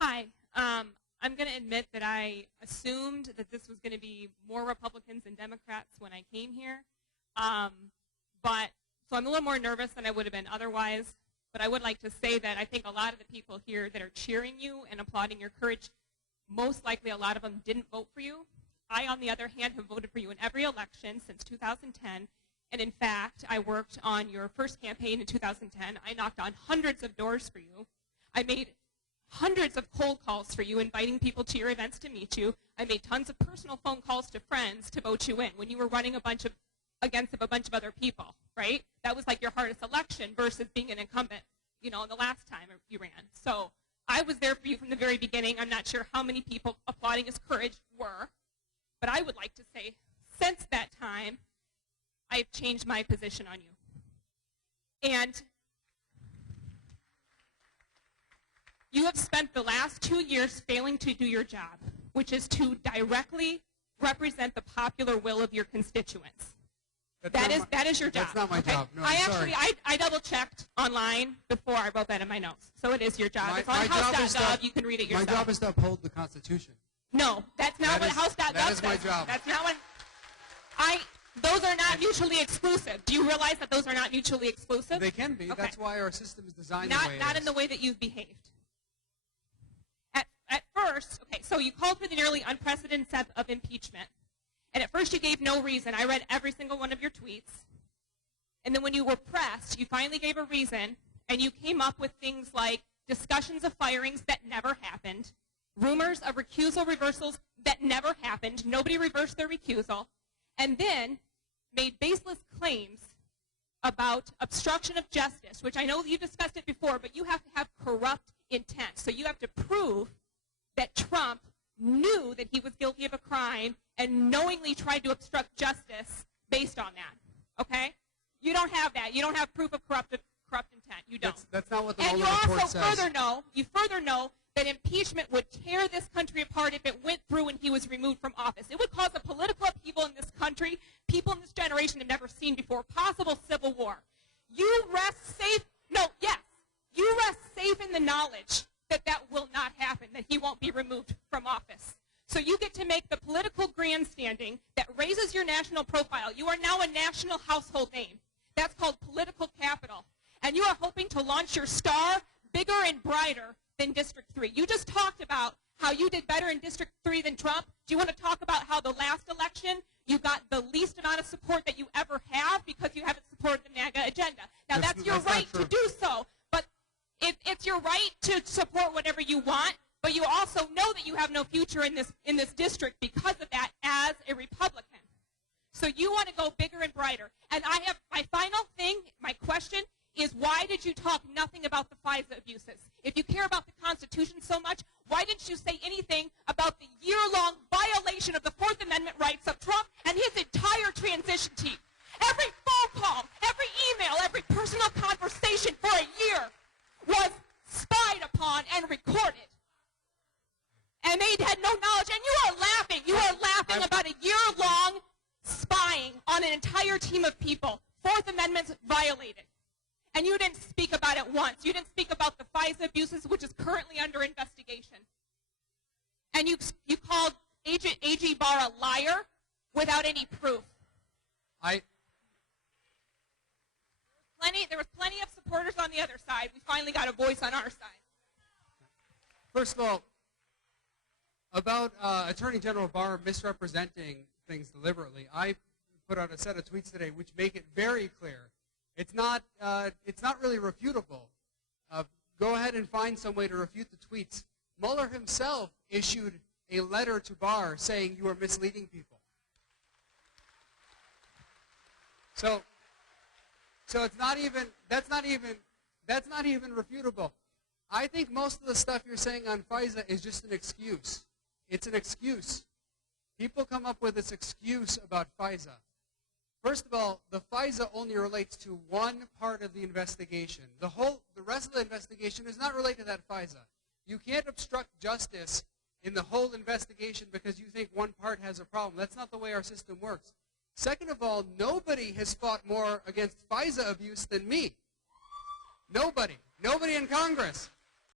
Hi. I'm going to admit that I assumed that this was going to be more Republicans than Democrats when I came here. So I'm a little more nervous than I would have been otherwise. But I would like to say that I think a lot of the people here that are cheering you and applauding your courage, most likely a lot of them didn't vote for you. I, on the other hand, have voted for you in every election since 2010. And in fact, I worked on your first campaign in 2010. I knocked on hundreds of doors for you. I made hundreds of cold calls for you, inviting people to your events to meet you. I made tons of personal phone calls to friends to vote you in when you were running against a bunch of other people, right? That was like your hardest election versus being an incumbent, the last time you ran. So I was there for you from the very beginning. I'm not sure how many people applauding his courage were, but I would like to say since that time, I've changed my position on you. And you have spent the last 2 years failing to do your job, which is to directly represent the popular will of your constituents. That is your job. That's not my job. No, I double-checked online before I wrote that in my notes. So it is your job. It's on House.gov. You can read it yourself. My job is to uphold the Constitution. No, that's not what House.gov That is says. my job. That's not what those are not mutually exclusive. Do you realize that those are not mutually exclusive? They can be. Okay. That's why our system is designed not, the way it is. Not in the way that you've behaved. At first, okay, so you called for the nearly unprecedented step of impeachment. And at first you gave no reason. I read every single one of your tweets. And then when you were pressed, you finally gave a reason, and you came up with things like discussions of firings that never happened, rumors of recusal reversals that never happened, nobody reversed their recusal, and then made baseless claims about obstruction of justice, which I know you discussed it before, but you have to have corrupt intent. So you have to prove that Trump knew that he was guilty of a crime and knowingly tried to obstruct justice based on that, okay? You don't have that. You don't have proof of corrupt intent. You don't. That's not what the Mueller report says. And you further know that impeachment would tear this country apart if it went through when he was removed from office. It would cause a political upheaval in this country people in this generation have never seen before, possible civil war. You rest safe in the knowledge that that will not happen, that he won't be removed from office. So you get to make the political grandstanding that raises your national profile. You are now a national household name. That's called political capital. And you are hoping to launch your star bigger and brighter than District 3. You just talked about how you did better in District 3 than Trump. Do you want to talk about how the last election you got the least amount of support that you ever have because you haven't supported the MAGA agenda? Now, that's your right to do so, but it's your right to support whatever you want, but you also know that you have no future in this district because of that as a Republican. So you want to go bigger and brighter. And I have my final thing, my question is, why did you talk nothing about the FISA abuses? If you care about the Constitution so much, why didn't you say anything about the year-long violation of the Fourth Amendment rights of Trump and his entire transition team? Every phone call, every email, every personal conversation for a year was spied upon and recorded. And they had no knowledge. And you are laughing. You are laughing about a year-long spying on an entire team of people. Fourth Amendment's violated. And you didn't speak about it once. You didn't speak about the FISA abuses, which is currently under investigation. And you called Agent A.G. Barr a liar without any proof. There was plenty of supporters on the other side. We finally got a voice on our side. First of all, about Attorney General Barr misrepresenting things deliberately, I put out a set of tweets today which make it very clear. It's not really refutable. Go ahead and find some way to refute the tweets. Mueller himself issued a letter to Barr saying you are misleading people. So that's not even refutable. I think most of the stuff you're saying on FISA is just an excuse. It's an excuse. People come up with this excuse about FISA. First of all, the FISA only relates to one part of the investigation. The rest of the investigation is not related to that FISA. You can't obstruct justice in the whole investigation because you think one part has a problem. That's not the way our system works. Second of all, nobody has fought more against FISA abuse than me. Nobody. Nobody in Congress.